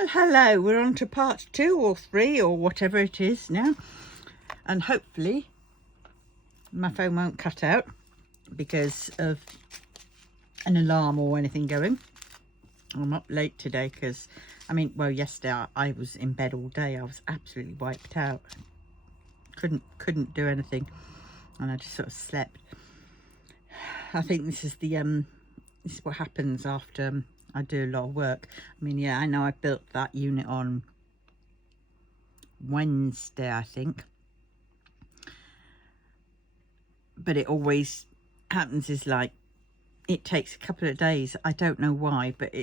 Well, hello, we're on to part 2 or 3 or whatever it is now, and hopefully my phone won't cut out because of an alarm or anything going. I'm up late today because well, yesterday I was in bed all day. I was absolutely wiped out, couldn't do anything, and I just sort of slept. I think this is this is what happens after I do a lot of work. Yeah, I know I built that unit on Wednesday, I think, but it always happens is like it takes a couple of days. I don't know why, but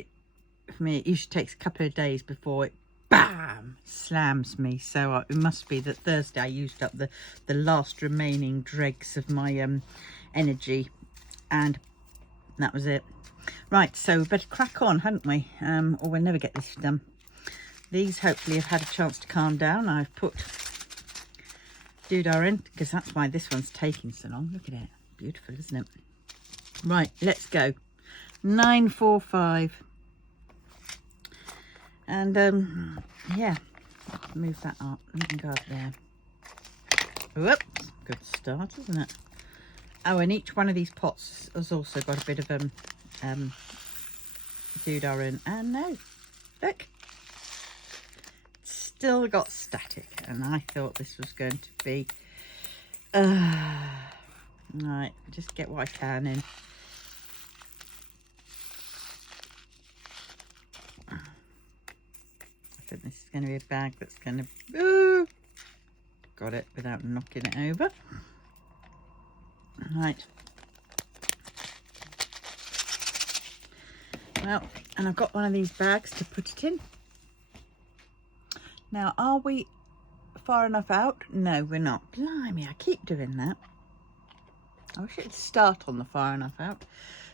for me it usually takes a couple of days before it bam slams me. So it must be that Thursday I used up the last remaining dregs of my energy, and that was it. Right, so we better crack on, hadn't we? Or we'll never get this done. These hopefully have had a chance to calm down. I've put doodah in because that's why this one's taking so long. Look at it, beautiful, isn't it? Right, let's go. 945, and yeah, move that up. Let me go up there. Whoops, good start, isn't it? Oh, and each one of these pots has also got a bit of doodah in, and no, look, still got static, and I thought this was going to be right, just get what I can in. I think this is going to be a bag that's going to got it without knocking it over. Right, well, and I've got one of these bags to put it in. Now, are we far enough out? No, we're not. Blimey, I keep doing that. I wish it'd start on the far enough out.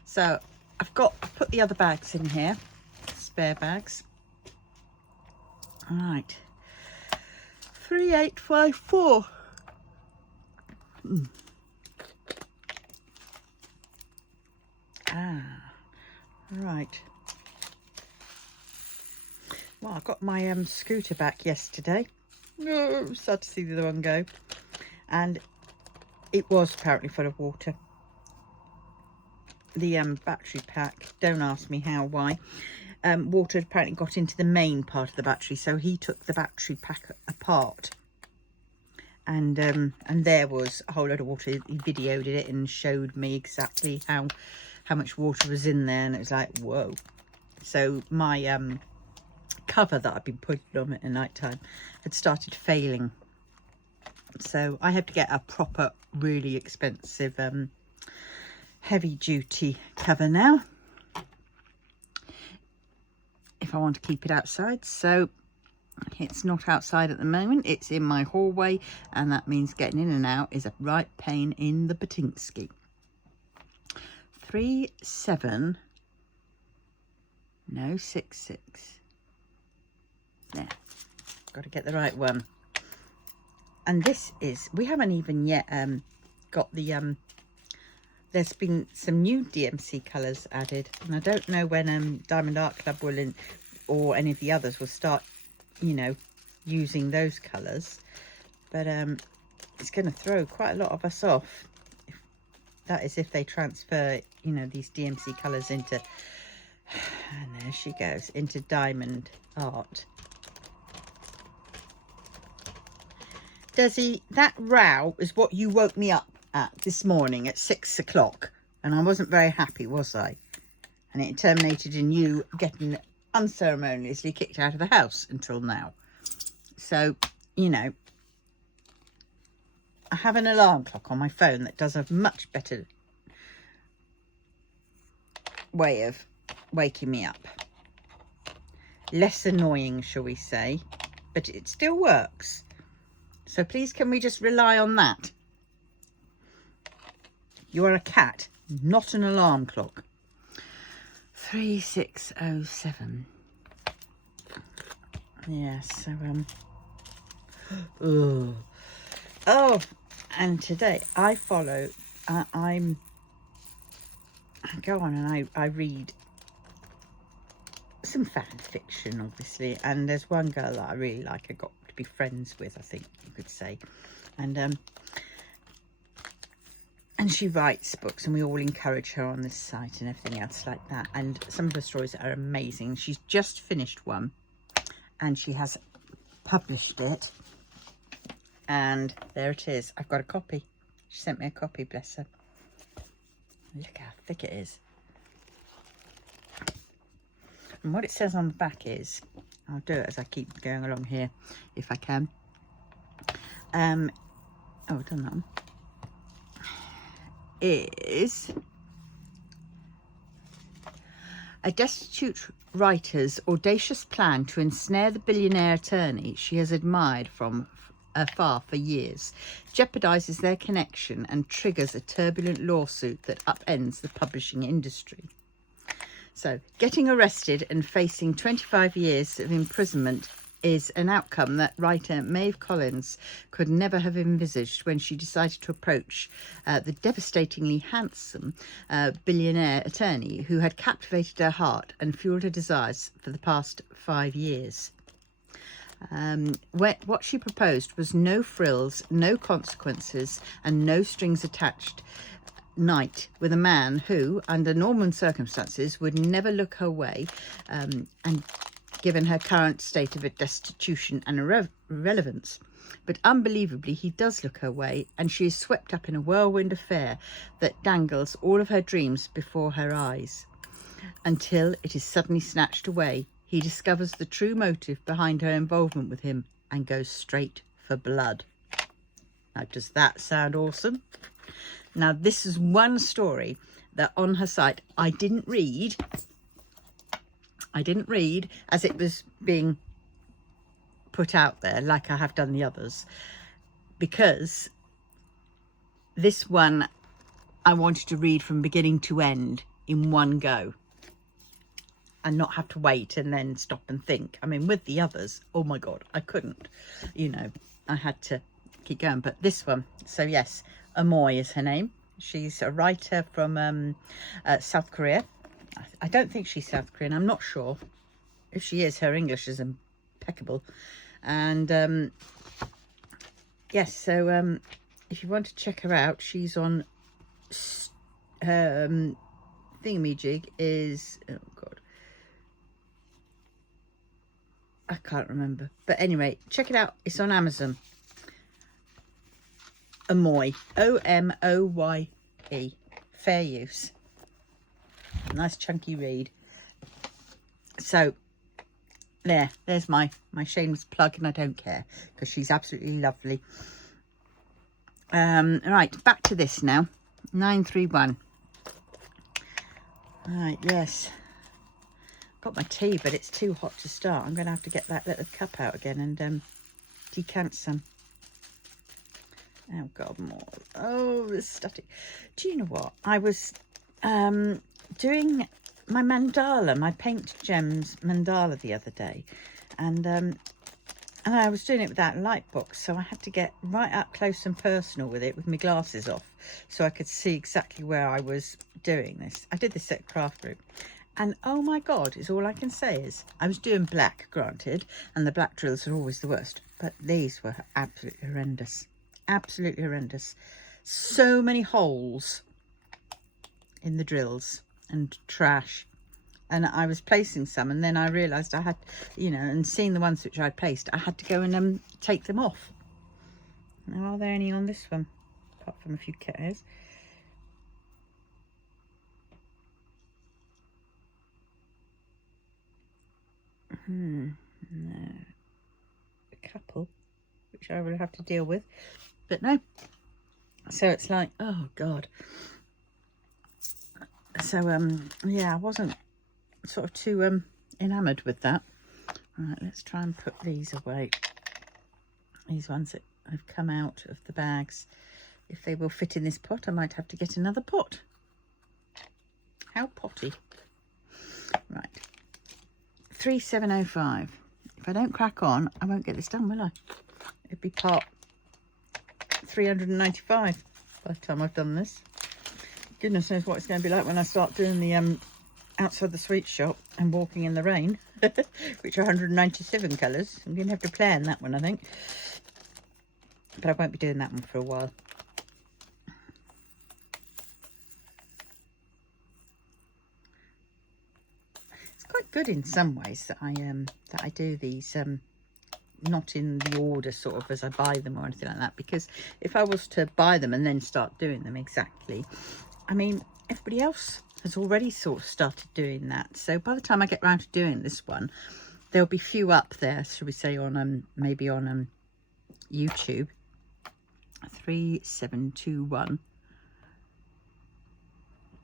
So I've put the other bags in here, spare bags. All right, 3854. Right. Well, I got my scooter back yesterday. Oh, sad to see the other one go. And it was apparently full of water. The battery pack, don't ask me how, why. Water had apparently got into the main part of the battery, so he took the battery pack apart. And there was a whole load of water. He videoed it and showed me exactly how much water was in there, and it was like, whoa. So my cover that I've been putting on at night time had started failing, so I have to get a proper, really expensive heavy duty cover now if I want to keep it outside. So it's not outside at the moment, it's in my hallway, and that means getting in and out is a right pain in the Batinsky. 37, no, 66. There, got to get the right one. And this is, we haven't even yet got the there's been some new DMC colours added, and I don't know when Diamond Art Club will or any of the others will start, you know, using those colours, but it's going to throw quite a lot of us off. That is if they transfer, you know, these DMC colours into, and there she goes, into Diamond Art. Desi, that row is what you woke me up at this morning at 6 o'clock, and I wasn't very happy, was I? And it terminated in you getting unceremoniously kicked out of the house until now. So, you know, I have an alarm clock on my phone that does a much better way of waking me up. Less annoying, shall we say, but it still works. So please, can we just rely on that? You are a cat, not an alarm clock. 3607. Yes, so oh, and today I follow I go on and I read some fan fiction, obviously, and there's one girl that I really like. I got to be friends with, I think you could say, and she writes books, and we all encourage her on this site and everything else like that. And some of her stories are amazing. She's just finished one, and she has published it, and there it is. I've got a copy. She sent me a copy, bless her. Look how thick it is. And what it says on the back is, I'll do it as I keep going along here if I can. Oh, I've done that one. Is a destitute writer's audacious plan to ensnare the billionaire attorney she has admired from afar for years jeopardizes their connection and triggers a turbulent lawsuit that upends the publishing industry. So, getting arrested and facing 25 years of imprisonment is an outcome that writer Maeve Collins could never have envisaged when she decided to approach the devastatingly handsome billionaire attorney who had captivated her heart and fueled her desires for the past 5 years. What she proposed was no frills, no consequences, and no strings attached night with a man who, under normal circumstances, would never look her way, and given her current state of destitution and irrelevance. But unbelievably, he does look her way, and she is swept up in a whirlwind affair that dangles all of her dreams before her eyes. Until it is suddenly snatched away, he discovers the true motive behind her involvement with him and goes straight for blood. Now, does that sound awesome? Now, this is one story that on her site I didn't read as it was being put out there like I have done the others, because this one I wanted to read from beginning to end in one go and not have to wait and then stop and think. I mean, with the others, oh my God, I couldn't, I had to keep going. But this one, so yes, Amoy is her name. She's a writer from South Korea. I don't think she's South Korean. I'm not sure. If she is, her English is impeccable. And yes, so if you want to check her out, she's on her thingamajig is, oh God, I can't remember. But anyway, check it out. It's on Amazon. Amoy, O-M-O-Y-E. Fair use. Nice chunky read. So there's my shameless plug, and I don't care because she's absolutely lovely. Right, back to this now. 931. Right, yes. Got my tea, but it's too hot to start. I'm going to have to get that little cup out again and decant some. Oh God, more. Oh, this static. Do you know what? I was doing my mandala, my paint gems mandala the other day, and I was doing it without a light box, so I had to get right up close and personal with it with my glasses off so I could see exactly where I was doing this. I did this at craft group, and oh my God, is all I can say is I was doing black, granted, and the black drills are always the worst, but these were absolutely horrendous. Absolutely horrendous. So many holes in the drills and trash, and I was placing some, and then I realized I had, and seeing the ones which I'd placed, I had to go and take them off. Now, are there any on this one apart from a few cat hairs? No, a couple which I will have to deal with, but no. So it's like, oh God. So yeah, I wasn't sort of too enamored with that. Right, let's try and put these away. These ones that have come out of the bags. If they will fit in this pot, I might have to get another pot. How potty. Right, 3705. If I don't crack on, I won't get this done, will I? It'd be part 395 by the time I've done this. Goodness knows what it's going to be like when I start doing the outside the sweet shop and walking in the rain, which are 197 colours. I'm going to have to plan that one, I think. But I won't be doing that one for a while. It's quite good in some ways that I do these not in the order sort of as I buy them or anything like that, because if I was to buy them and then start doing them exactly, I mean, everybody else has already sort of started doing that. So by the time I get round to doing this one, there'll be few up there, should we say, on maybe on YouTube. 3721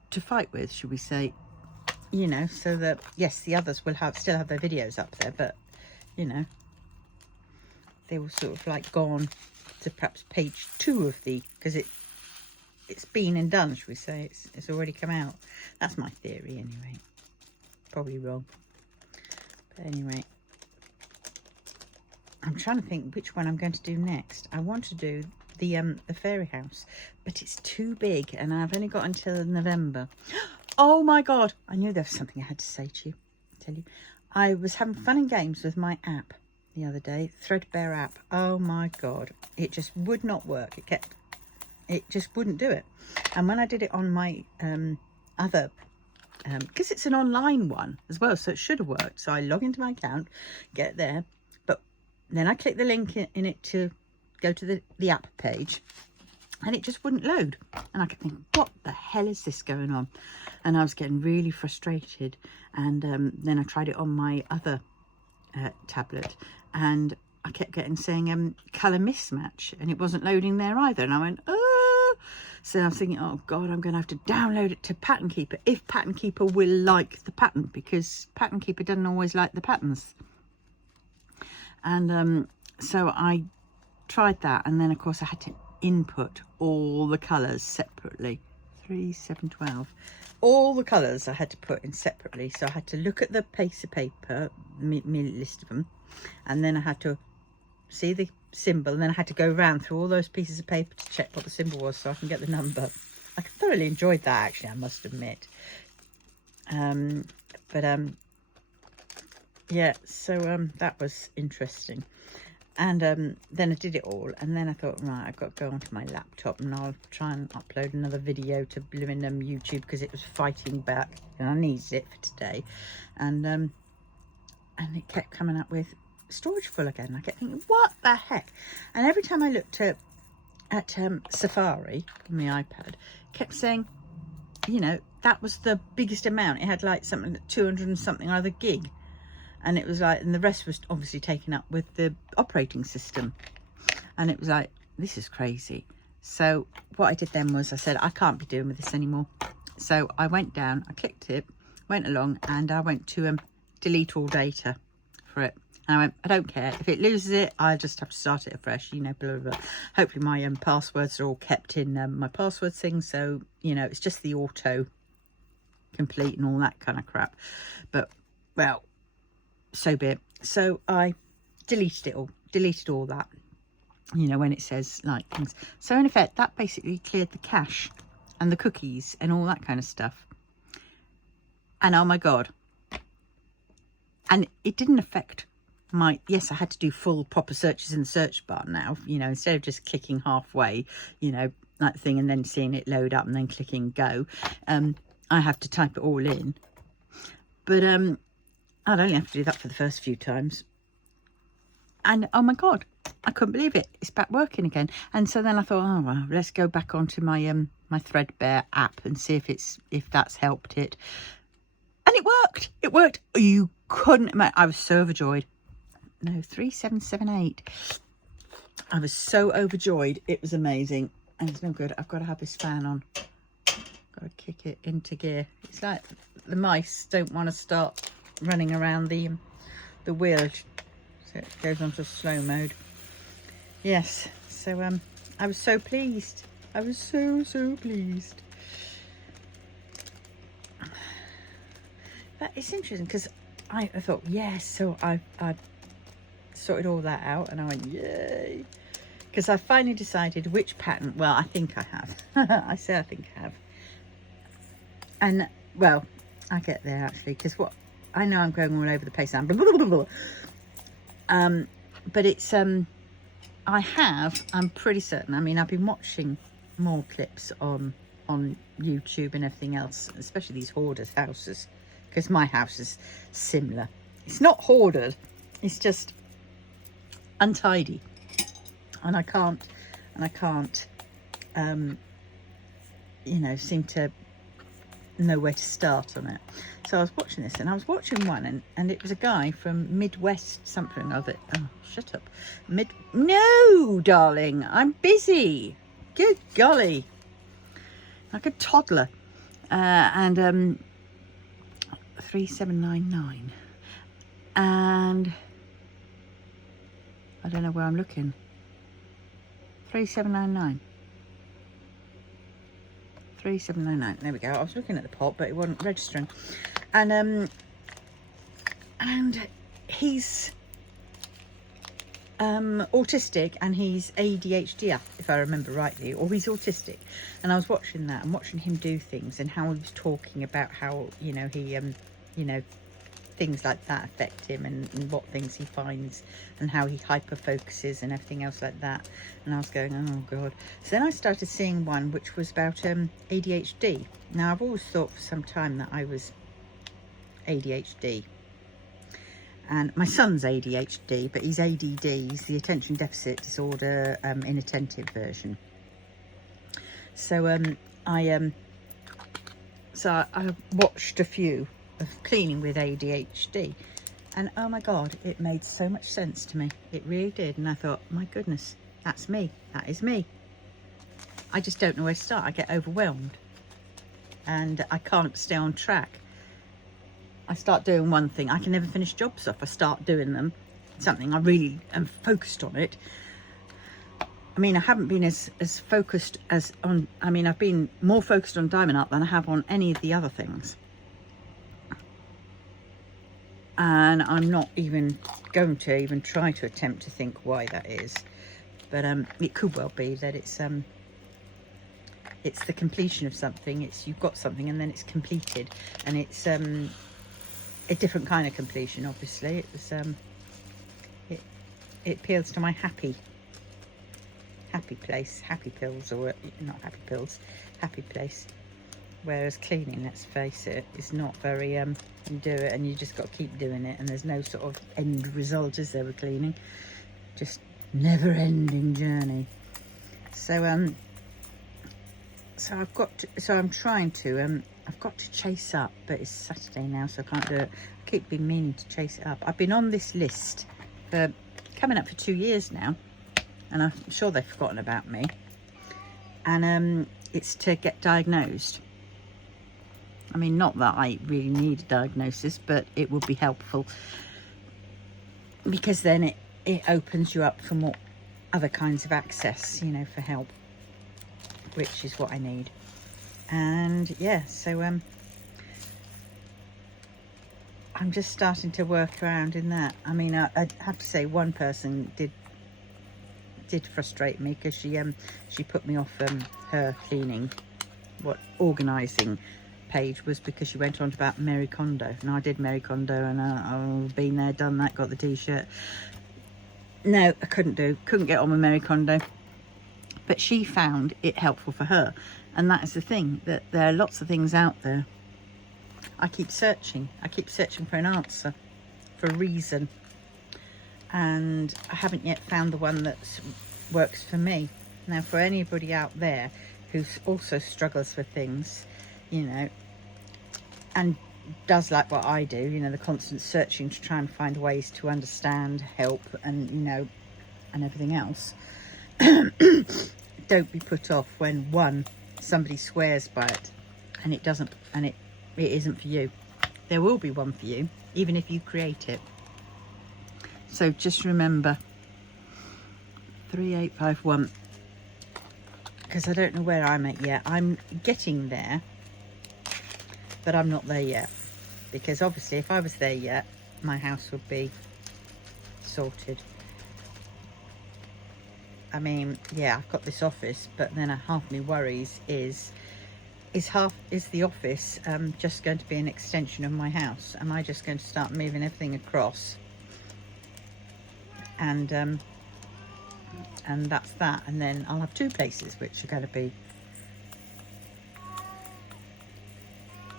to fight with, should we say, you know, so that yes, the others will still have their videos up there, but you know, they will sort of like go on to perhaps page 2 of the, because it's been and done, should we say, it's already come out. That's my theory anyway, probably wrong, but anyway, I'm trying to think which one I'm going to do next. I want to do the fairy house, but it's too big and I've only got until November. Oh my god, I knew there was something I had to say to you, tell you. I was having fun and games with my app the other day, Threadbare app. Oh my god, it just would not work. It just wouldn't do it. And when I did it on my other, because it's an online one as well, so it should have worked. So I log into my account, get there, but then I click the link in it to go to the app page, and it just wouldn't load. And I kept thinking, what the hell is this going on? And I was getting really frustrated. And then I tried it on my other tablet, and I kept saying colour mismatch, and it wasn't loading there either. And I went, oh. So I was thinking, oh god, I'm going to have to download it to Pattern Keeper, if Pattern Keeper will like the pattern, because Pattern Keeper doesn't always like the patterns. And so I tried that, and then of course I had to input all the colours separately. 3712, all the colours I had to put in separately. So I had to look at the piece of paper, me list of them, and then I had to see the symbol, and then I had to go around through all those pieces of paper to check what the symbol was so I can get the number. I thoroughly enjoyed that, actually, I must admit. Yeah, so that was interesting. And then I did it all, and then I thought, right, I've got to go onto my laptop and I'll try and upload another video to blooming YouTube, because it was fighting back and I needed it for today. And it kept coming up with storage full again. I kept thinking, what the heck? And every time I looked at Safari on my iPad, kept saying, you know, that was the biggest amount. It had like something like 200 and something other gig. And it was like, and the rest was obviously taken up with the operating system. And it was like, this is crazy. So what I did then was I said, I can't be doing with this anymore. So I went down, I clicked it, went along, and I went to delete all data for it. And I went, I don't care. If it loses it, I just have to start it afresh, you know, blah, blah, blah. Hopefully my passwords are all kept in my password thing. So, you know, it's just the auto complete and all that kind of crap. But, well, so be it. So I deleted all that, you know, when it says like things. So in effect, that basically cleared the cache and the cookies and all that kind of stuff. And oh my god, and it didn't affect my, yes, I had to do full proper searches in the search bar now, you know, instead of just clicking halfway, you know, that thing, and then seeing it load up and then clicking go. I have to type it all in, but I'd only have to do that for the first few times. And oh my god, I couldn't believe it. It's back working again. And so then I thought, oh well, let's go back onto my my Threadbare app and see if that's helped it. And it worked. It worked. You couldn't imagine. I was so overjoyed. No, 3778. I was so overjoyed. It was amazing. And it's no good. I've got to have this fan on. Got to kick it into gear. It's like the mice don't want to start running around the wheel, so it goes on to slow mode. Yes, so I was so pleased. I was so pleased. But it's interesting because I thought, yes, so I sorted all that out, and I went, yay, because I finally decided which pattern. Well, I think I have. I say I think I have. And well, I get there actually, because what I know, I'm going all over the place. I'm blah, blah, blah, blah. But it's I'm pretty certain. I mean, I've been watching more clips on YouTube and everything else, especially these hoarders' houses, because my house is similar. It's not hoarded, it's just untidy, and I can't you know, seem to know where to start on it. So I was watching this, and I was watching one, and it was a guy from Midwest something of it. Oh, shut up. No, darling, I'm busy. Good golly. Like a toddler. And 3799. And I don't know where I'm looking. 3799. 3799. There we go. I was looking at the pot, but it wasn't registering. And he's autistic, and he's ADHD, if I remember rightly, or he's autistic. And I was watching that and watching him do things, and how he was talking about how, you know, he you know, things like that affect him, and what things he finds, and how he hyper focuses and everything else like that. And I was going, oh god. So then I started seeing one which was about ADHD. Now, I've always thought for some time that I was ADHD, and my son's ADHD, but he's ADD. He's the attention deficit disorder inattentive version. So I watched a few of cleaning with ADHD, and oh my god, it made so much sense to me. It really did. And I thought, my goodness, that's me. That is me. I just don't know where to start. I get overwhelmed, and I can't stay on track. I start doing one thing, I can never finish jobs off. I start doing them, something, I really am focused on it. I mean, I haven't been as focused as on, I mean, I've been more focused on Diamond Art than I have on any of the other things. And I'm not even going to even try to attempt to think why that is. But it could well be that it's the completion of something. It's, you've got something and then it's completed, and it's a different kind of completion. Obviously, it was it appeals to my happy place, happy pills, or not happy pills, happy place. Whereas cleaning, let's face it, is not very you do it and you just got to keep doing it, and there's no sort of end result, is there, with cleaning? Just never ending journey. So so I'm trying to I've got to chase up, but it's Saturday now, so I can't do it. I keep been meaning to chase it up. I've been on this list for coming up for 2 years now, and I'm sure they've forgotten about me. And it's to get diagnosed. I mean, not that I really need a diagnosis, but it would be helpful, because then it opens you up for more other kinds of access, you know, for help, which is what I need. And yeah, so I'm just starting to work around in that. I mean, I have to say, one person did frustrate me, because she put me off her cleaning, organising page, was because she went on about Mary Kondo. And I did Mary Kondo, and I've been there, done that, got the t-shirt. No, I couldn't get on with Mary Kondo, but she found it helpful for her. And that is the thing, that there are lots of things out there. I keep searching for an answer, for a reason, and I haven't yet found the one that works for me. Now, for anybody out there who also struggles with things, you know, and does like what I do, you know, the constant searching to try and find ways to understand, help, and, you know, and everything else, don't be put off when somebody swears by it and it doesn't, and it isn't for you. There will be one for you, even if you create it. So just remember 3851, because I don't know where I'm at yet. I'm getting there, but I'm not there yet, because obviously if I was there yet, my house would be sorted. I mean, yeah, I've got this office, but then half my worries is is the office just going to be an extension of my house? Am I just going to start moving everything across? And that's that. And then I'll have two places which are going to be.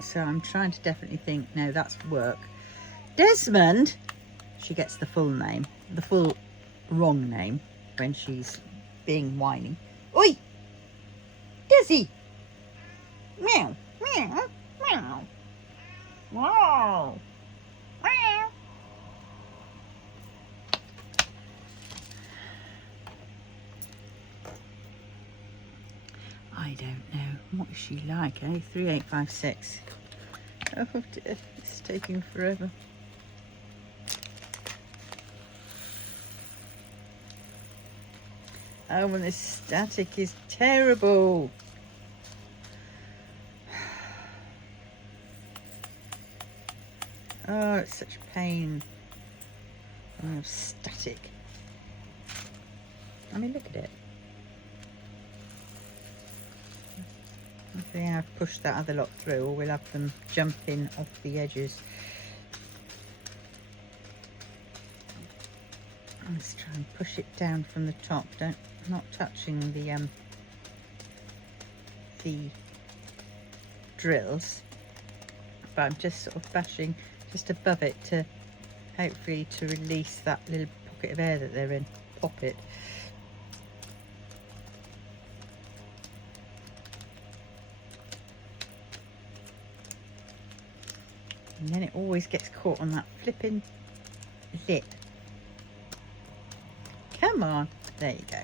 So I'm trying to definitely think, no, that's work. Desmond, she gets the full name, the full wrong name when she's being whiny. Oi! Desi! Meow, meow, meow. Wow. Meow. I don't know. What is she like, eh? 3856. Oh dear, it's taking forever. Oh, and this static is terrible. Oh, it's such pain. Oh, static. I mean, look at it. Hopefully I've pushed that other lot through, or we'll have them jumping off the edges. Let's try and push it down from the top. Not touching the drills, but I'm just sort of bashing just above it to hopefully to release that little pocket of air that they're in. Pop it. And then it always gets caught on that flipping lip. Come on. There you go.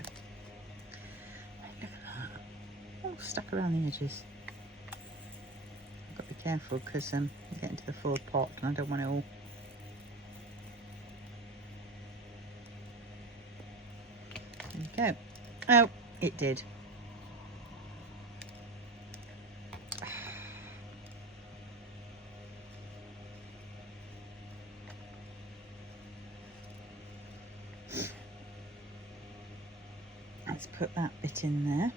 Look at that. All stuck around the edges. I've got to be careful because I'm getting to the full pot and I don't want it all. There you go. Oh, it did. Let's put that bit in there.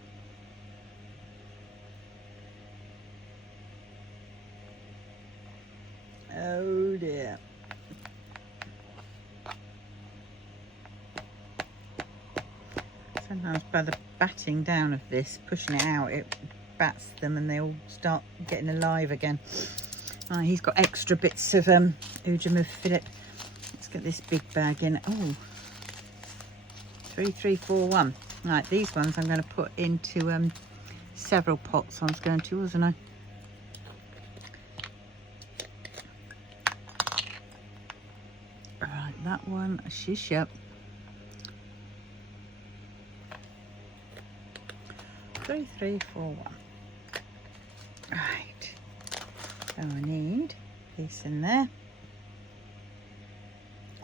Oh dear. Sometimes by the batting down of this, pushing it out, it bats them and they all start getting alive again. He's got extra bits of Ujima fillet. Let's get this big bag in. Oh, 3341. Right, these ones I'm going to put into several pots. I was going to, wasn't I? Right, that one, a shish up. 3341. Right, so I need a piece in there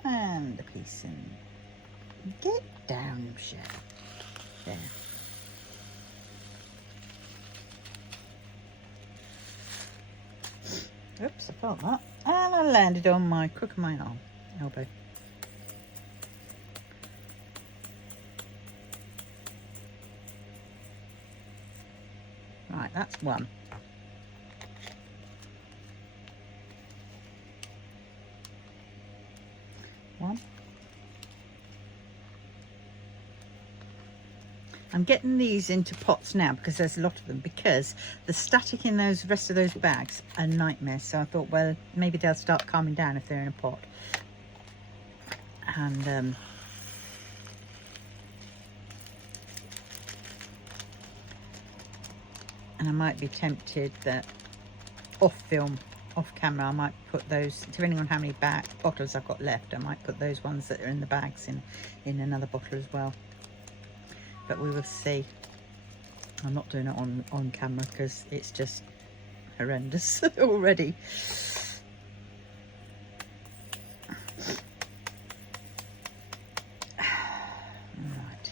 and a piece in. Get down, chef. There. Oops, I felt that. And I landed on my crook of my arm, elbow. Right, that's one. One. I'm getting these into pots now because there's a lot of them, because the static in those rest of those bags are nightmares. So I thought, well, maybe they'll start calming down if they're in a pot. And I might be tempted that off film, off camera, I might put those, depending on how many bottles I've got left, I might put those ones that are in the bags in another bottle as well. But we will see. I'm not doing it on camera because it's just horrendous already. Right.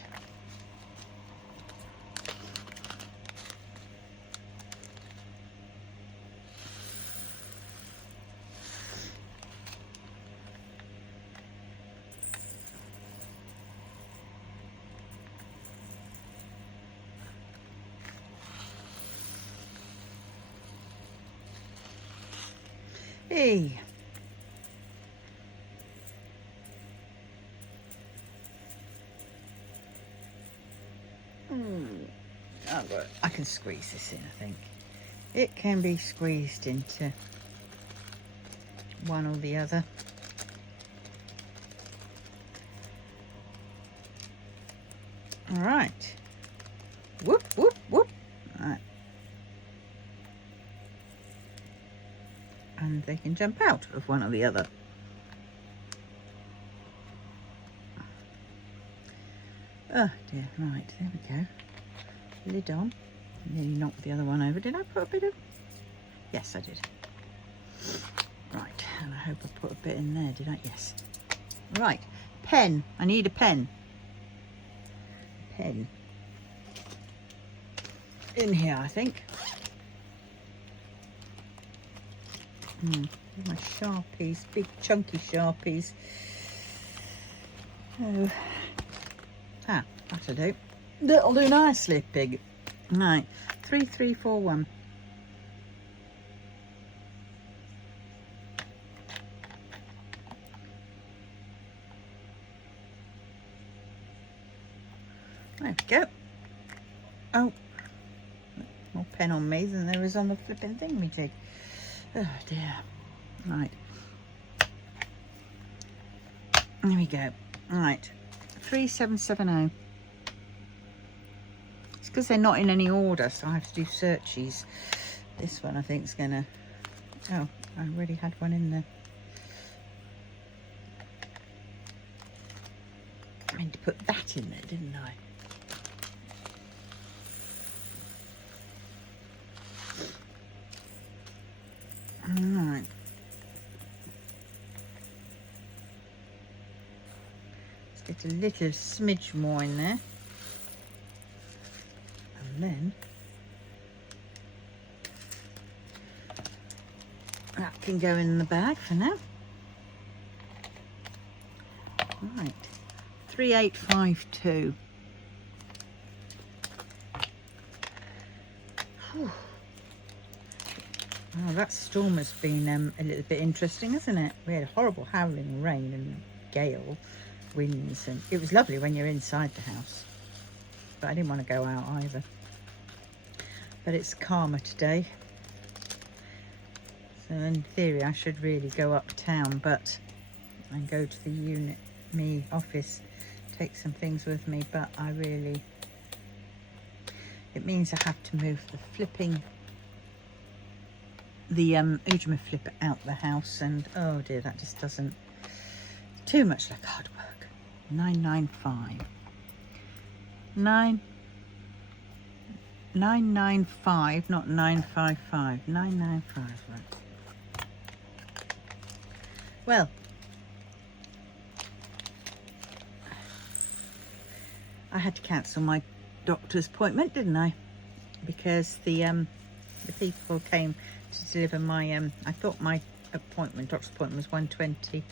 Hey. I can squeeze this in, I think. It can be squeezed into one or the other. All right. Whoop, whoop, whoop. All right. And they can jump out of one or the other. Oh dear, right, there we go. Lid on. Nearly knocked the other one over. Did I put a bit of... Yes, I did. Right, and I hope I put a bit in there, did I? Yes. Right, pen. I need a pen. Pen. In here, I think. My Sharpies, big chunky Sharpies. Oh. Ah, that'll do. That'll do nicely, pig. Right, 3341. There we go. Oh, more pen on me than there is on the flipping thing we did. Oh dear. Right. There we go. Right. 3770. It's because they're not in any order, so I have to do searches. This one I think is gonna... Oh, I already had one in there. I meant to put that in there, didn't I? Alright. Let's get a little smidge more in there. And then that can go in the bag for now. Right. 3852. Whew. Oh, that storm has been a little bit interesting, hasn't it? We had horrible howling rain and gale winds, and it was lovely when you're inside the house, but I didn't want to go out either. But it's calmer today, so in theory I should really go uptown, but I go to the me office, take some things with me, but it means I have to move the flipping Ujima flipper out the house, and oh dear, that just doesn't... Too much like hard work. 995. 995, not 955. 995, right. Well, I had to cancel my doctor's appointment, didn't I? Because the people came to deliver my I thought my doctor's appointment was 1:20,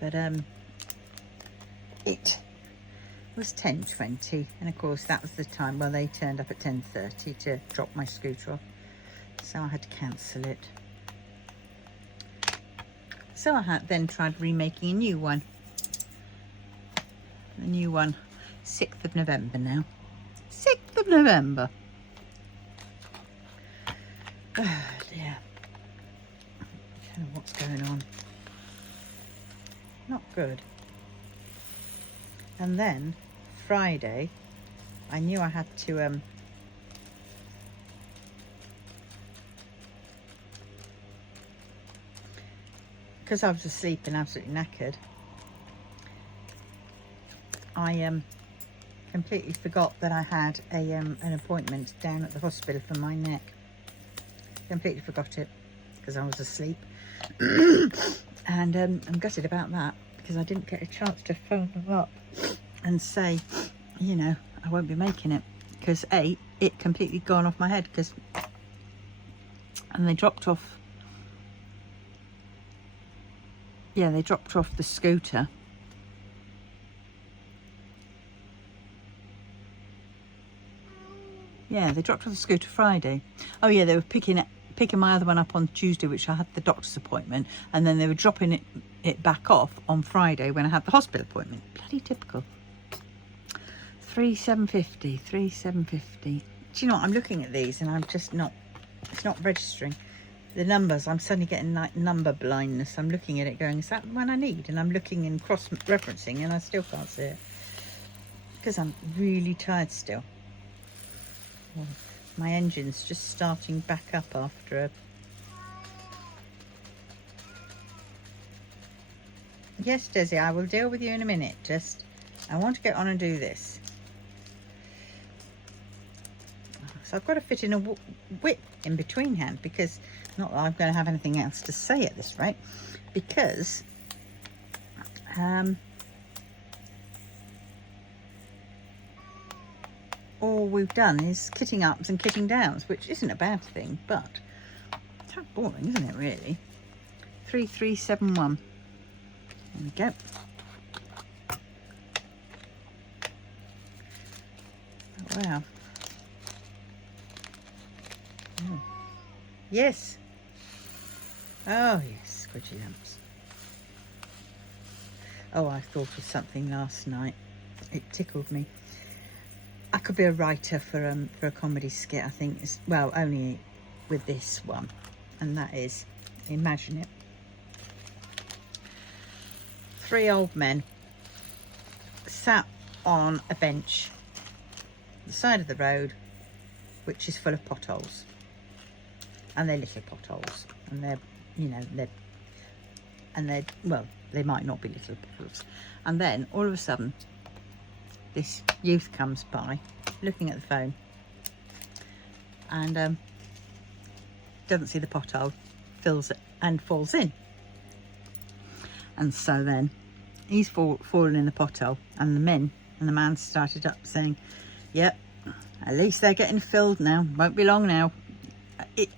but it was 10:20, and of course that was the time. Well, they turned up at 10:30 to drop my scooter off, so I had to cancel it. So I had then tried remaking a new one. The new one, 6th of November now. 6th of November. Oh dear. I don't know what's going on. Not good. And then Friday, I knew I had to because I was asleep and absolutely knackered. I completely forgot that I had an appointment down at the hospital for my neck. Completely forgot it because I was asleep. And I'm gutted about that, because I didn't get a chance to phone them up and say, you know, I won't be making it, because it completely gone off my head, and they dropped off, they dropped off the scooter. Yeah, they dropped off the scooter Friday. Oh yeah, they were picking picking my other one up on Tuesday, which I had the doctor's appointment, and then they were dropping it back off on Friday when I had the hospital appointment. Bloody typical. 3,750, 3,750. Do you know what? I'm looking at these and I'm just not, it's not registering. The numbers, I'm suddenly getting like number blindness. I'm looking at it going, is that the one I need? And I'm looking and cross-referencing and I still can't see it. Because I'm really tired still. Well, my engine's just starting back up after a... Yes, Desi, I will deal with you in a minute. Just, I want to get on and do this. So I've got to fit in a whip in between hand, because not that I'm going to have anything else to say at this rate, because all we've done is kitting ups and kitting downs, which isn't a bad thing, but it's kind of boring, isn't it, really? 3371. There we go. Oh, wow. Oh. Yes. Oh, yes, squidgy lumps. Oh, I thought of something last night. It tickled me. I could be a writer for a comedy skit, I think. Well, only with this one. And that is, imagine it. 3 old men sat on a bench the side of the road, which is full of potholes, and they're little potholes, and they're, you know, well, they might not be little potholes. And then all of a sudden this youth comes by looking at the phone and doesn't see the pothole, fills it and falls in. And so then he's fallen in the pothole, and the man started up saying, yep, at least they're getting filled now, won't be long now.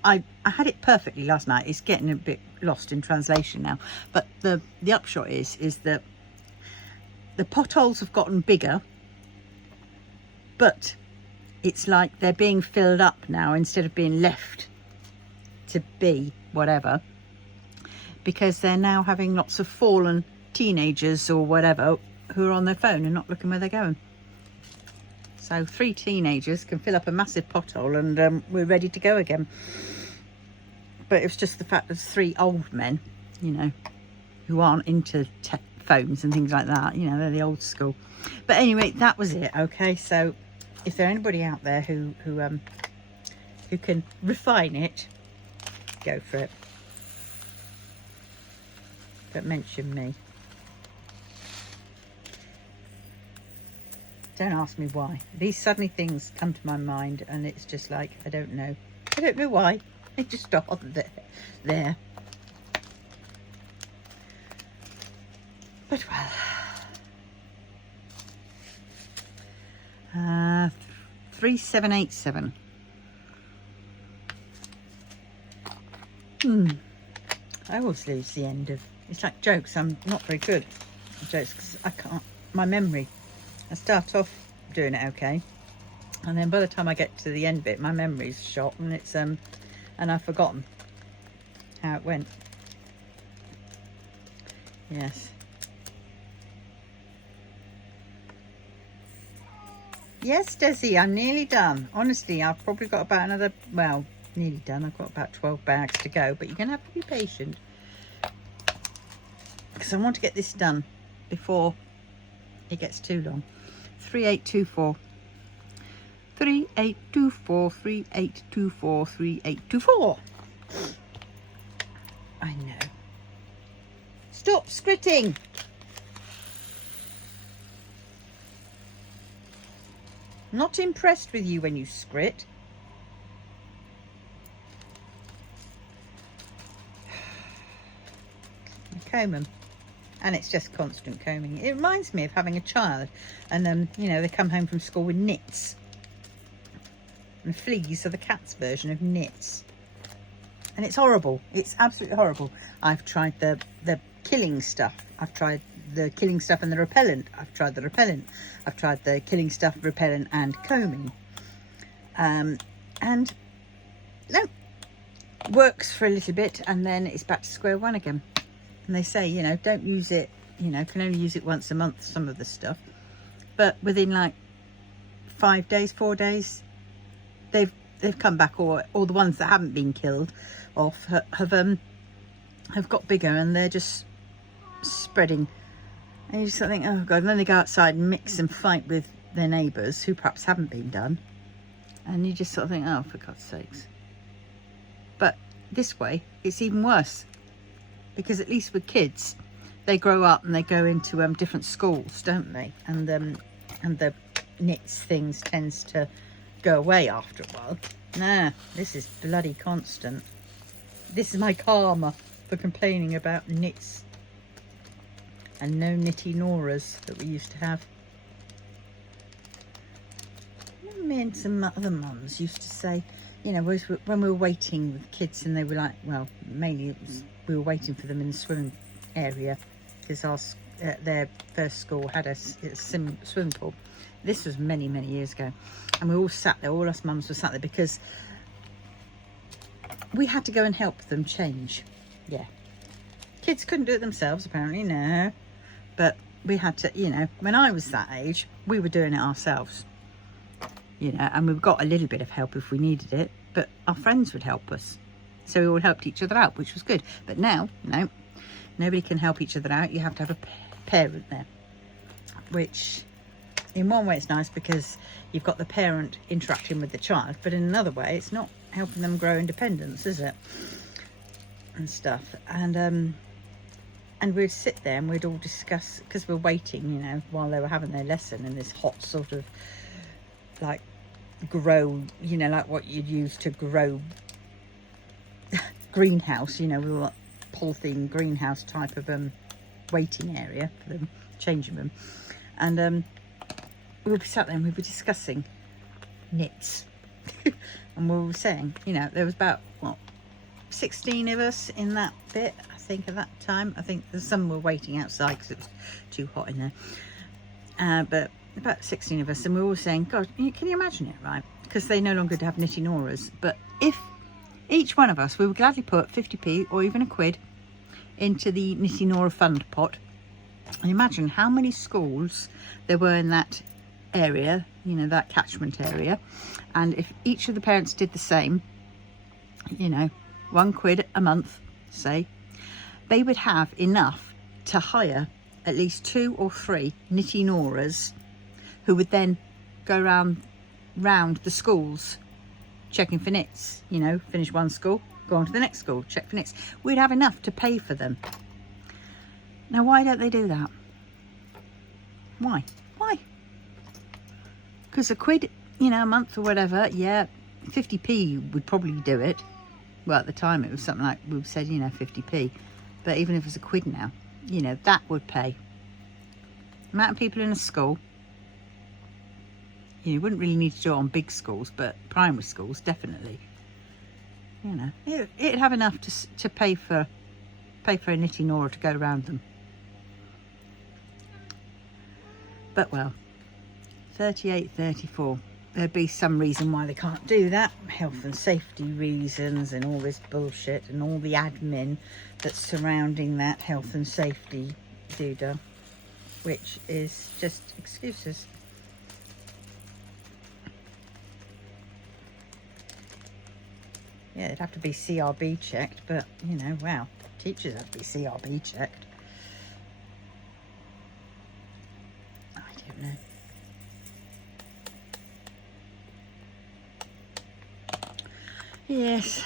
I had it perfectly last night. It's getting a bit lost in translation now, but the upshot is that the potholes have gotten bigger, but it's like they're being filled up now instead of being left to be whatever, because they're now having lots of fallen teenagers or whatever who are on their phone and not looking where they're going. So 3 teenagers can fill up a massive pothole and we're ready to go again. But it was just the fact that 3 old men, you know, who aren't into phones and things like that, you know, they're the old school. But anyway, that was it. Okay, so if there's anybody out there who can refine it, go for it. But mention me. Don't ask me why. These suddenly things come to my mind and it's just like, I don't know why. It just started there. But well. 3787. I always lose the end of, it's like jokes. I'm not very good at jokes because I can't, my memory. I start off doing it okay, and then by the time I get to the end of it, my memory's shot, and it's and I've forgotten how it went. Yes. Yes, Desi, I'm nearly done. Honestly, I've probably got about another, well, nearly done. I've got about 12 bags to go, but you're going to have to be patient because I want to get this done before it gets too long. 3824. 3824, 3824, 3824. I know. Stop scripting. Not impressed with you when you scrit. I comb them. And it's just constant combing. It reminds me of having a child, and you know, they come home from school with nits, and fleas are the cat's version of nits, and it's horrible. It's absolutely horrible. I've tried the killing stuff. I've tried the killing stuff and the repellent. I've tried the repellent. I've tried the killing stuff, repellent, and combing. And no, works for a little bit and then it's back to square one again. And they say, you know, don't use it, you know, can only use it once a month, some of the stuff. But within like 5 days, 4 days, they've come back, or the ones that haven't been killed off have got bigger, and they're just spreading. And you just think, oh God, and then they go outside and mix and fight with their neighbours who perhaps haven't been done. And you just sort of think, oh, for God's sakes. But this way, it's even worse. Because at least with kids, they grow up and they go into different schools, don't they? And the nits things tends to go away after a while. Nah, this is bloody constant. This is my karma for complaining about nits and no nitty Noras that we used to have. Me and some other mums used to say, you know, when we were waiting with kids and they were like, well, mainly it was, we were waiting for them in the swimming area because their first school had a swimming pool. This was many, many years ago. And we all sat there, all us mums were sat there because we had to go and help them change. Yeah. Kids couldn't do it themselves, apparently, no. But we had to, you know, when I was that age, we were doing it ourselves. You know, and we've got a little bit of help if we needed it, but our friends would help us. So we all helped each other out, which was good. But now, no, nobody can help each other out. You have to have a parent there, which in one way it's nice because you've got the parent interacting with the child, but in another way it's not helping them grow independence, is it? And stuff. And we'd sit there and we'd all discuss, because we're waiting, you know, while they were having their lesson in this hot sort of like grow, you know, like what you'd use to grow greenhouse, you know, with a polythene greenhouse type of waiting area for them, changing them. And we would be sat there and we were discussing nits. And we were saying, you know, there was about, what, 16 of us in that bit, I think, at that time. I think some were waiting outside because it was too hot in there. But about 16 of us, and we were all saying, God, can you imagine it, right? Because they no longer have nitty Noras. But if each one of us, we would gladly put 50p or even a quid into the Nitty Nora fund pot. And imagine how many schools there were in that area, you know, that catchment area. And if each of the parents did the same, you know, 1 quid a month, say, they would have enough to hire at least 2 or 3 Nitty Noras who would then go round the schools checking for nits, you know, finish one school, go on to the next school, check for nits. We'd have enough to pay for them. Now, why don't they do that? Why? Because a quid, you know, a month or whatever, yeah, 50p would probably do it. Well, at the time it was something like, we said, you know, 50p. But even if it was a quid now, you know, that would pay. The amount of people in a school, you wouldn't really need to do it on big schools, but primary schools, definitely. You know, it'd have enough to pay for a Nitty Nora to go around them. But, well, 38, 34. There'd be some reason why they can't do that. Health and safety reasons and all this bullshit and all the admin that's surrounding that health and safety doodah, which is just excuses. Yeah, it'd have to be CRB checked, but, you know, wow, teachers have to be CRB checked. I don't know. Yes.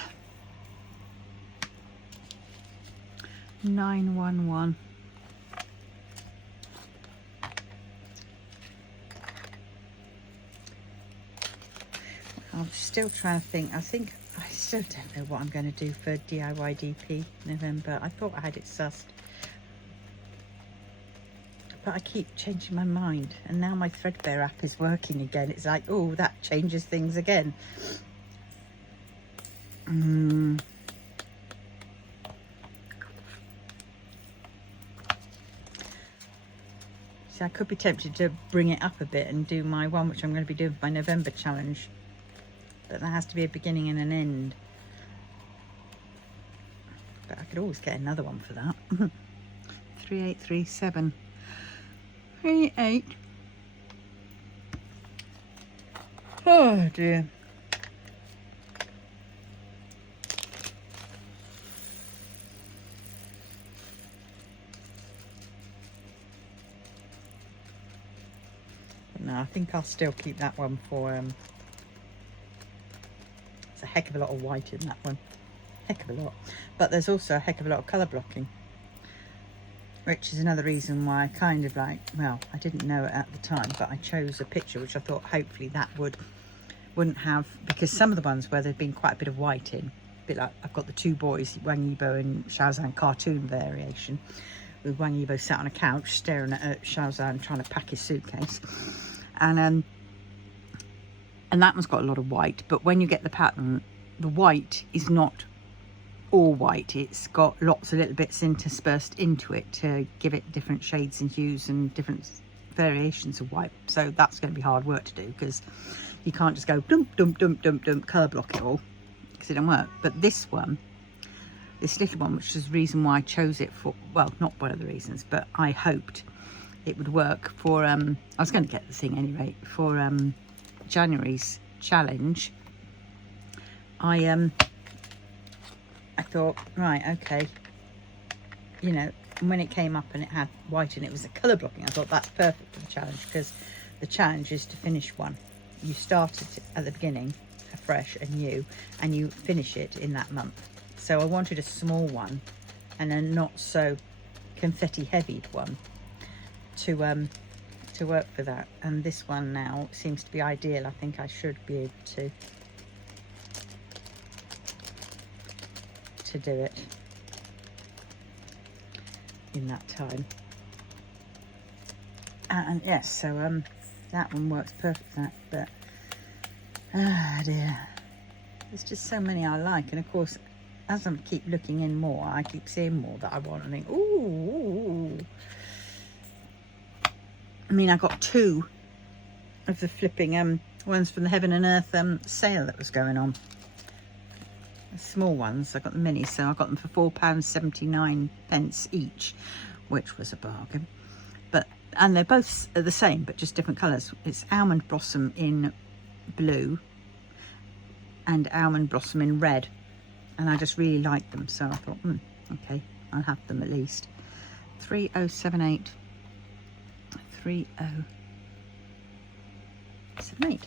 911. I'm still trying to think. I still don't know what I'm going to do for DIY DP November. I thought I had it sussed, but I keep changing my mind, and now my Threadbare app is working again. It's like, oh, that changes things again. So I could be tempted to bring it up a bit and do my one, which I'm going to be doing for my November challenge. But there has to be a beginning and an end. but I could always get another one for that. 3837 38. Oh dear. No, I think I'll still keep that one for there's a heck of a lot of white in that one, heck of a lot, but there's also a heck of a lot of colour blocking, which is another reason why I kind of like, well, I didn't know it at the time, but I chose a picture which I thought hopefully that wouldn't have, because some of the ones where there'd been quite a bit of white in, a bit like I've got the two boys, Wang Yibo and Xiaozhan cartoon variation, with Wang Yibo sat on a couch staring at Xiaozhan trying to pack his suitcase, and that one's got a lot of white, but when you get the pattern, the white is not all white, it's got lots of little bits interspersed into it to give it different shades and hues and different variations of white. So that's going to be hard work to do, because you can't just go dump dump dump dump dump colour block it all, because it don't work. But this one, this little one, which is the reason why I chose it for, well, not one of the reasons, but I hoped it would work for I was going to get the thing anyway for January's challenge. I thought, right, okay, you know, when it came up and it had white and it was a colour blocking, I thought that's perfect for the challenge, because the challenge is to finish one. You start it at the beginning, fresh and new, and you finish it in that month. So I wanted a small one and a not so confetti heavied one to work for that, and this one now seems to be ideal. I think I should be able to do it in that time. And yes, so that one works perfect for that, but dear, there's just so many I like, and of course as I keep looking in more, I keep seeing more that I want, and think, ooh. I mean, I got two of the flipping ones from the Heaven and Earth sale that was going on. The small ones, I got the minis, so I got them for £4.79 each, which was a bargain. And they're both the same, but just different colours. It's Almond Blossom in blue and Almond Blossom in red, and I just really liked them, so I thought, okay, I'll have them at least. 3078 3078.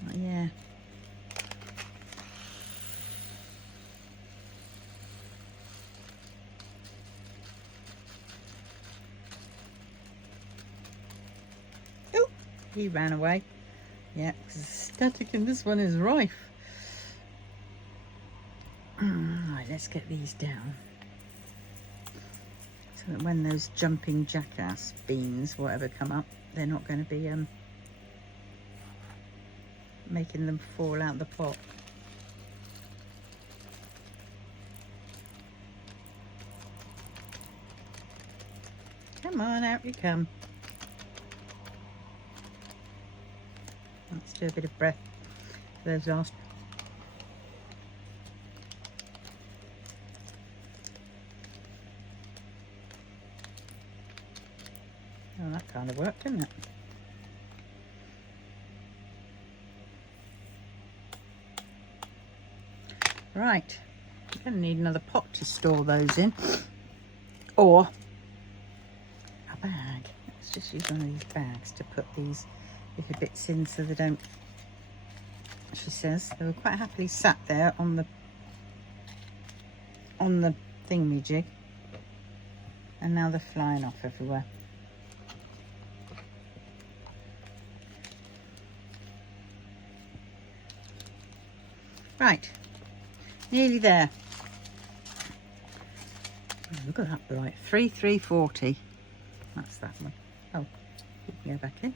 Oh, yeah. Oh, he ran away. Yeah, because the static in this one is rife. Right, let's get these down, so that when those jumping jackass beans, whatever, come up, they're not going to be making them fall out the pot. Come on, out you come. Let's do a bit of breath for those last. Oh, that kind of worked, didn't it? Right, I'm going to need another pot to store those in, or a bag. Let's just use one of these bags to put these little bits in so they don't, she says, they were quite happily sat there on the thingamajig, and now they're flying off everywhere. Right, nearly there. Oh, look at that, right, 3340. That's that one. Oh, we can go back in.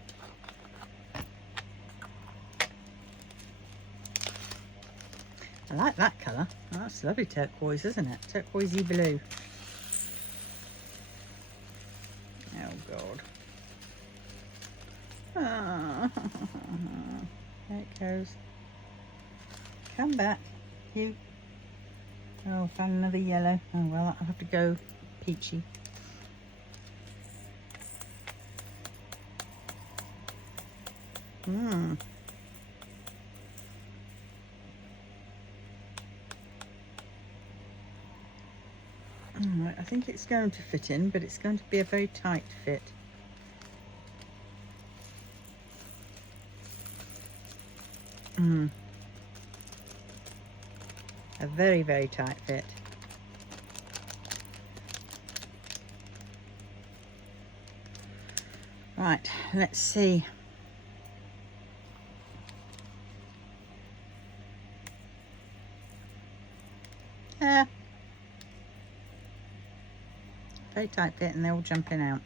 I like that colour. Oh, that's lovely turquoise, isn't it? Turquoisey blue. Oh God. Oh. There it goes. Come back. cute. Oh, found another yellow. Oh well, I'll have to go peachy. Alright, I think it's going to fit in, but it's going to be a very tight fit. A very, very tight fit. Right, let's see. Very tight fit, and they're all jumping out.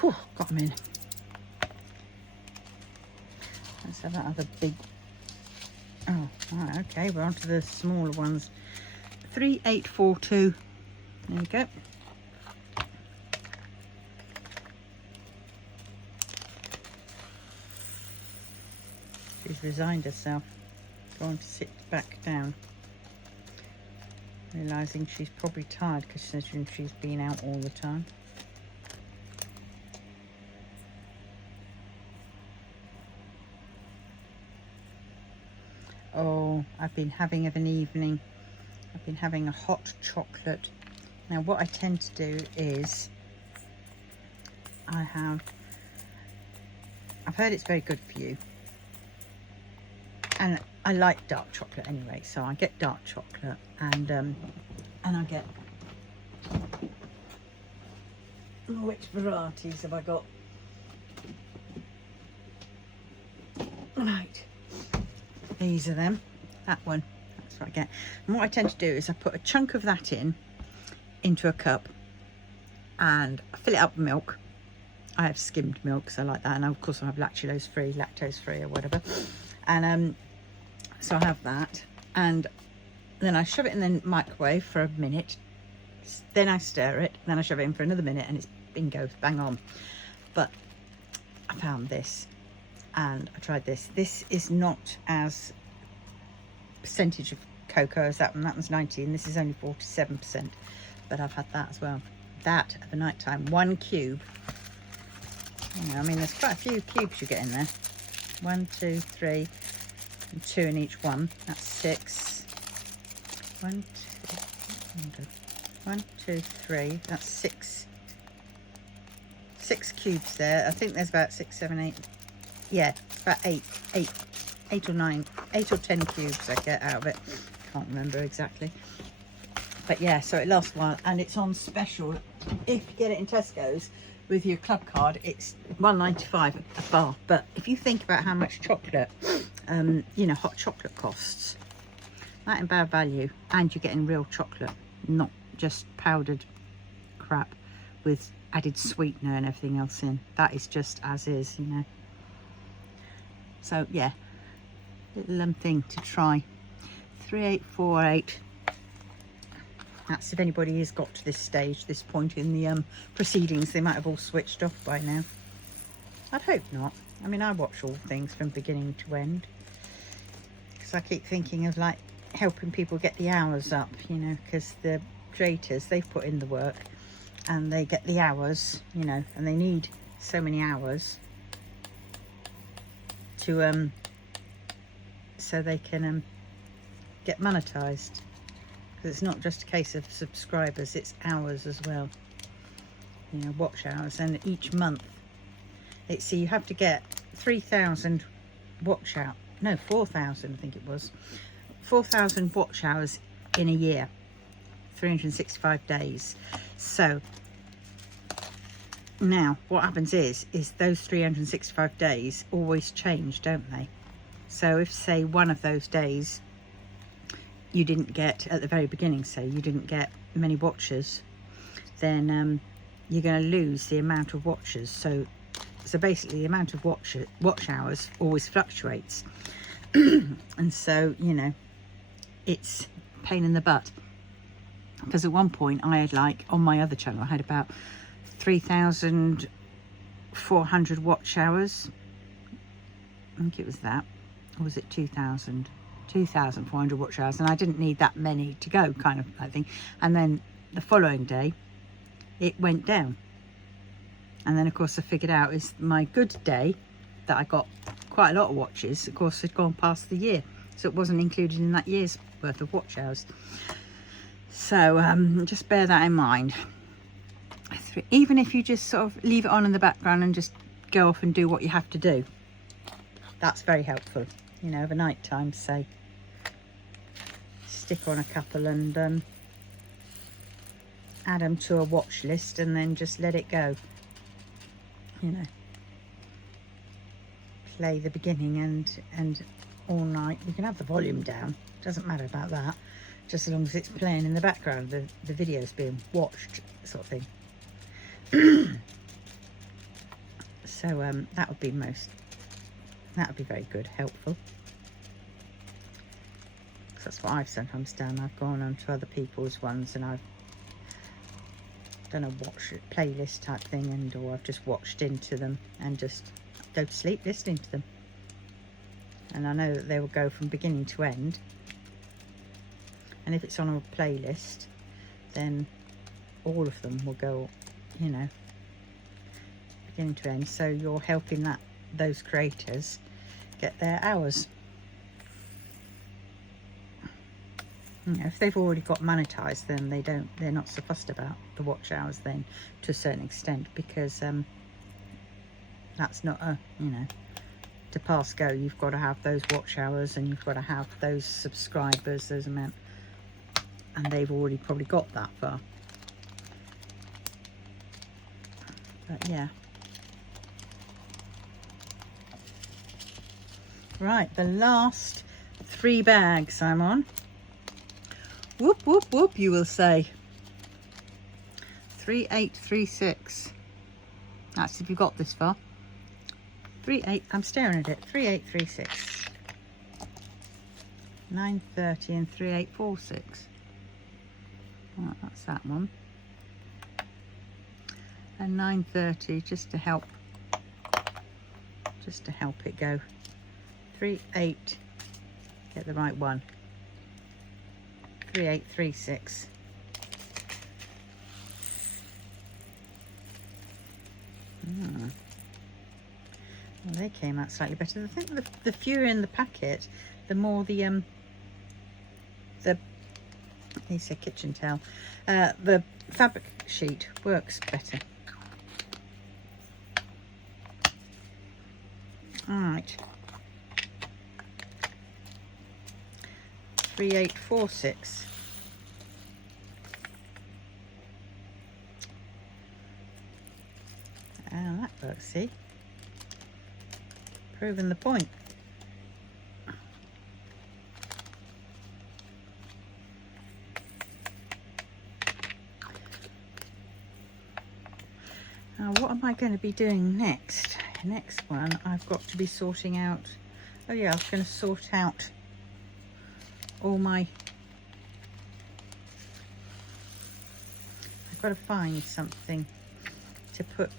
Whew, got them in. Let's have that other big. Oh, right, okay, we're on to the smaller ones. 3842. There you go. She's resigned herself, going to sit back down, realising she's probably tired because she's been out all the time. Oh, I've been having of an evening. I've been having a hot chocolate. Now what I tend to do is I've heard it's very good for you. And I like dark chocolate anyway, so I get dark chocolate and I get, which varieties have I got? Right, these are them. That one, that's what I get. And what I tend to do is I put a chunk of that into a cup and I fill it up with milk. I have skimmed milk, so I like that, and of course I have lactose free or whatever. And so I have that, and then I shove it in the microwave for a minute, then I stir it, then I shove it in for another minute, and it's bingo, bang on. But I found this, and I tried this. This is not as percentage of cocoa as that one. That one's 90, and this is only 47%. But I've had that as well. That at the night time, 1 cube. You know, I mean, there's quite a few cubes you get in there. 1, 2, 3. 2 in each one. That's 6. 1, 2, 3. That's 6. 6 cubes there. I think there's about 6, 7, 8. Yeah, about 8 or 9, 8 or 10 cubes I get out of it. Can't remember exactly. But yeah, so it lasts a while, and it's on special. If you get it in Tesco's with your club card, it's £1.95 a bar. But if you think about how much chocolate, you know, hot chocolate costs, that ain't bad value, and you're getting real chocolate, not just powdered crap with added sweetener and everything else in. That is just as is, you know. So yeah, little thing to try. 3848. That's if anybody has got to this stage, this point in the proceedings. They might have all switched off by now. I'd hope not. I mean, I watch all things from beginning to end, because I keep thinking of like helping people get the hours up, you know, because the creators, they've put in the work and they get the hours, you know, and they need so many hours to so they can get monetized. It's not just a case of subscribers, it's hours as well, you know, watch hours. And each month so you have to get 3,000 watch out, no, 4,000 I think it was, 4,000 watch hours in a year, 365 days. So now what happens is those 365 days always change, don't they? So if, say, one of those days you didn't get, at the very beginning, say you didn't get many watchers, then you're going to lose the amount of watchers. So basically the amount of watch hours always fluctuates. And so, you know, it's a pain in the butt. Because at one point I had, like, on my other channel, I had about 3,400 watch hours. I think it was that. Or was it 2,000? 2,400 watch hours. And I didn't need that many to go, kind of, I think. And then the following day, it went down. And then, of course, I figured out is my good day that I got quite a lot of watches, of course, had gone past the year. So it wasn't included in that year's worth of watch hours. So just bear that in mind. Even if you just sort of leave it on in the background and just go off and do what you have to do, that's very helpful. You know, over night time, say, stick on a couple and add them to a watch list and then just let it go. You know, play the beginning and all night. You can have the volume down, doesn't matter about that, just as long as it's playing in the background, the video's being watched, sort of thing. So that would be very good, helpful. Because that's what I've sometimes done. I've gone onto other people's ones and I've done a watch playlist type thing, and or I've just watched into them and just go to sleep listening to them. And I know that they will go from beginning to end. And if it's on a playlist, then all of them will go, you know, beginning to end. So you're helping those creators get their hours. You know, if they've already got monetized, then they're not so fussed about the watch hours then, to a certain extent, because that's not a, you know, to pass go, you've got to have those watch hours and you've got to have those subscribers, those amount, and they've already probably got that far. But yeah. Right, the last 3 bags I'm on. Whoop, whoop, whoop, you will say. 3836. That's if you've got this far. I'm staring at it. 3836. 930 and 3846. Right, that's that one. And 930, just to help it go. 38, get the right one. 3836. Well, they came out slightly better. I think the fewer in the packet, the more the he said kitchen towel, the fabric sheet works better. All right. 3846. And that works, see? Proving the point. Now, what am I going to be doing next? Next one, I've got to be sorting out. Oh yeah, I was going to sort out all my. I've got to find something to put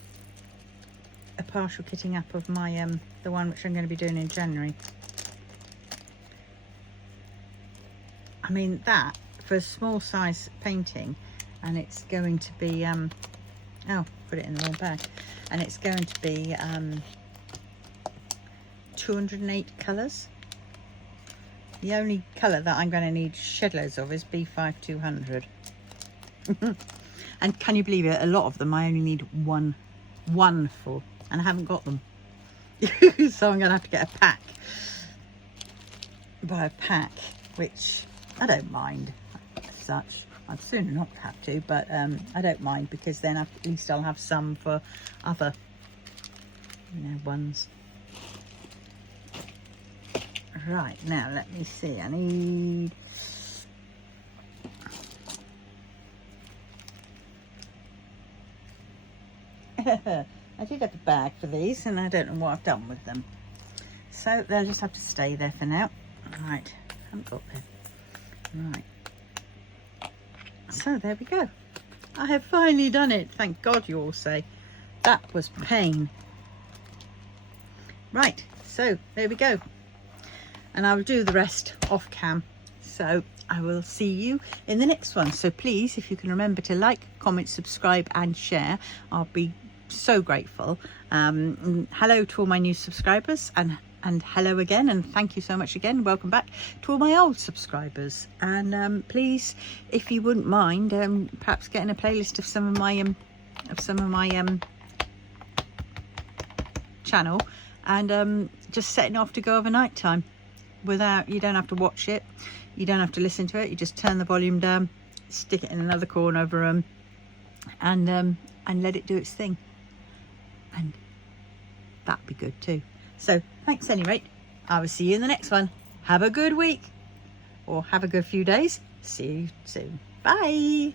a partial kitting up of my the one which I'm going to be doing in January. I mean, that for a small size painting, and it's going to be oh, put it in the wrong bag, and it's going to be 208 colours. The only colour that I'm going to need shed loads of is B5200. And can you believe it, a lot of them I only need one for, and I haven't got them. So I'm going to have to get a pack, buy a pack, which I don't mind as such. I'd sooner not have to, but I don't mind, because then at least I'll have some for other, you know, ones. Right, now let me see. I need I did have a bag for these, and I don't know what I've done with them, so they'll just have to stay there for now. Right, haven't got them. Right. So there we go. I have finally done it. Thank God, you all say. That was pain. Right, so there we go. And I will do the rest off cam. So I will see you in the next one. So please, if you can remember to like, comment, subscribe and share, I'll be so grateful. Hello to all my new subscribers, and hello again, and thank you so much again. Welcome back to all my old subscribers. And please, if you wouldn't mind, perhaps getting a playlist of some of my channel, and just setting off to go overnight time. Without, you don't have to watch it, you don't have to listen to it, you just turn the volume down, stick it in another corner of a room, and let it do its thing, and that'd be good too. So thanks any rate. I will see you in the next one. Have a good week, or have a good few days. See you soon. Bye.